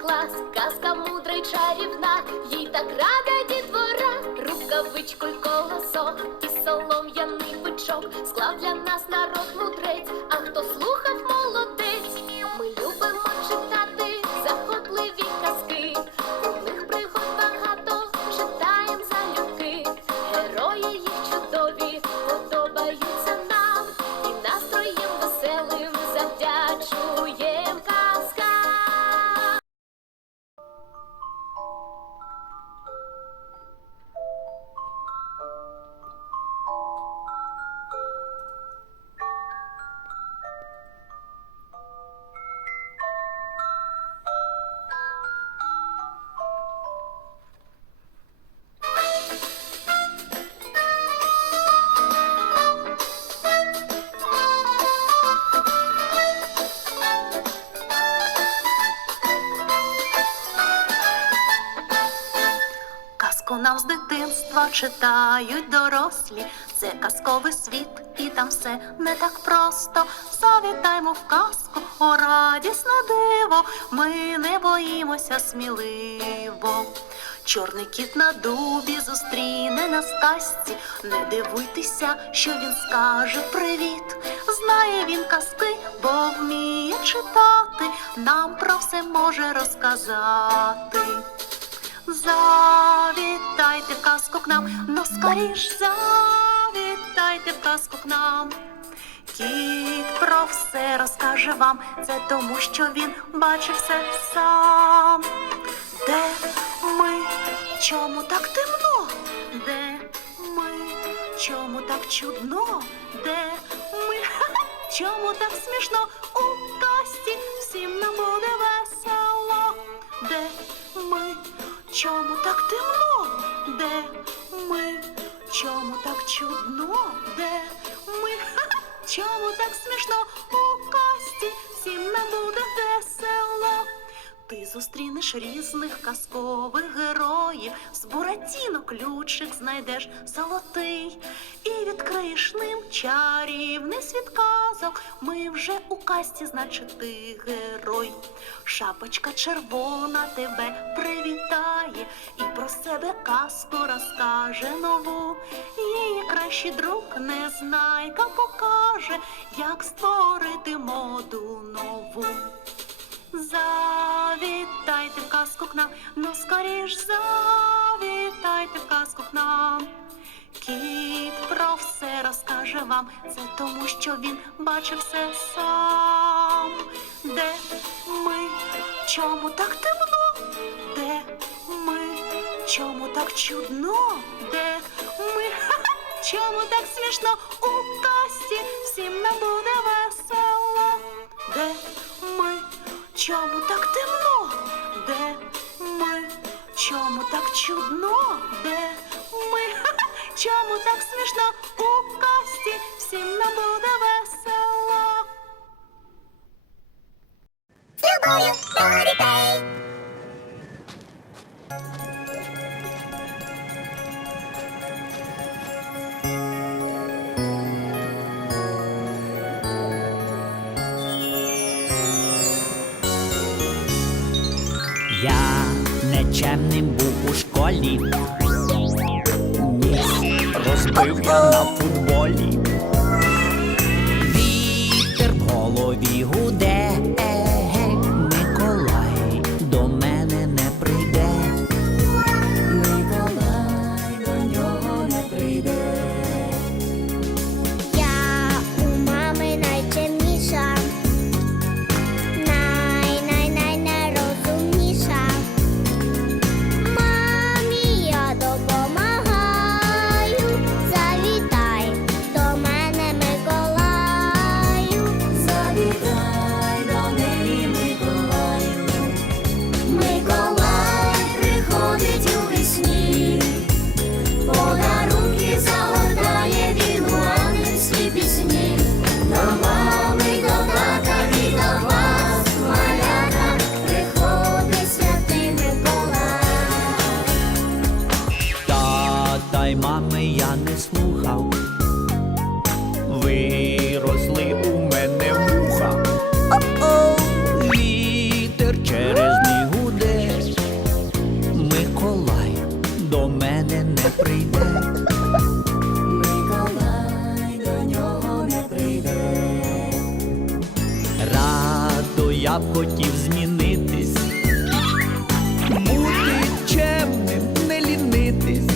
клас, казка мудра й чарівна, їй так рада дітвора, рукавичку й колосок, і солом'яний бичок склав для нас народ мудрець, Казку нам з дитинства читають дорослі. Це казковий світ, і там все не так просто. Завітаймо в казку, о радісне диво. Ми не боїмося сміливо. Чорний кіт на дубі зустріне нас в казці. Не дивуйтеся, що він скаже привіт. Знає він казки, бо вміє читати. Нам про все може розказати. Завітайте в казку к нам, ну скоріш завітайте в казку к нам. Кіт про все розкаже вам, це тому, що він бачив все сам. Де ми, чому так темно? Де ми, чому так чудно? Де ми, чому так смішно? У касті чому так темно? Де ми, чому так чудно? Де ми, чому так смішно? Зустрінеш різних казкових героїв, з буратіно ключик знайдеш золотий, і відкриєш ним чарівний світ казок. Ми вже у касті, значить, ти герой. Шапочка червона тебе привітає, і про себе казку розкаже нову. Її кращий друг незнайка покаже, як створити моду нову. Завітайте в казку к нам, ну скоріш завітайте в казку к нам. Кіт про все розкаже вам, це тому, що він бачив все сам. Де ми, чому так темно? Де ми, чому так чудно? Де ми, чому так смішно? У чому так темно? Де ми, чому так чудно? Де ми, чому так смішно? У касті всім нам буде весело. Я розбив я на футболі. Вітер в голові гуде, Миколай до мене не прийде. Миколай до нього не прийде. Радо я б хотів змінитись. Бути чемним, не лінитись.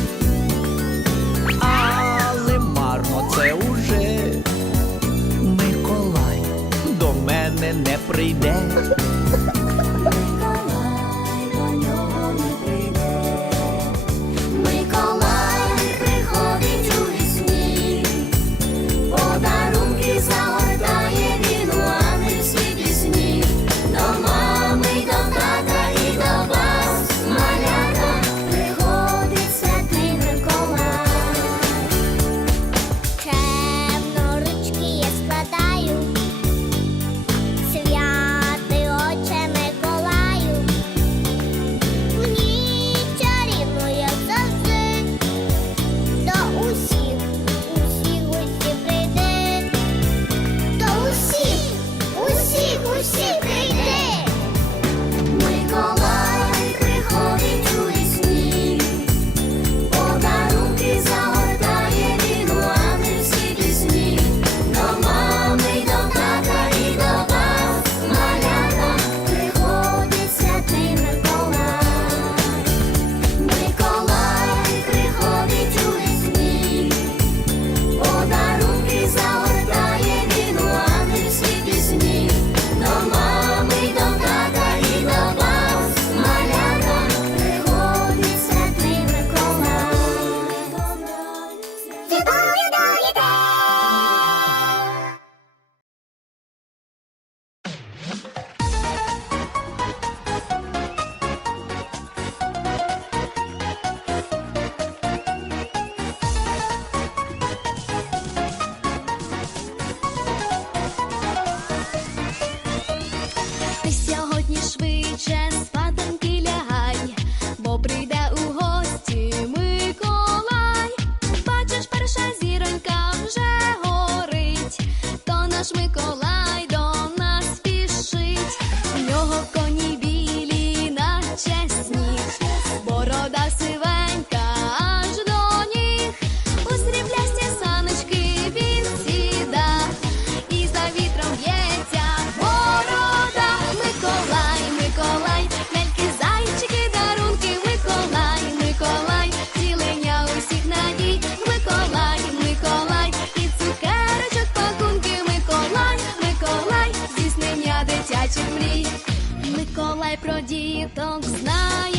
Але марно це уже Миколай до мене не прийде. про діток знає.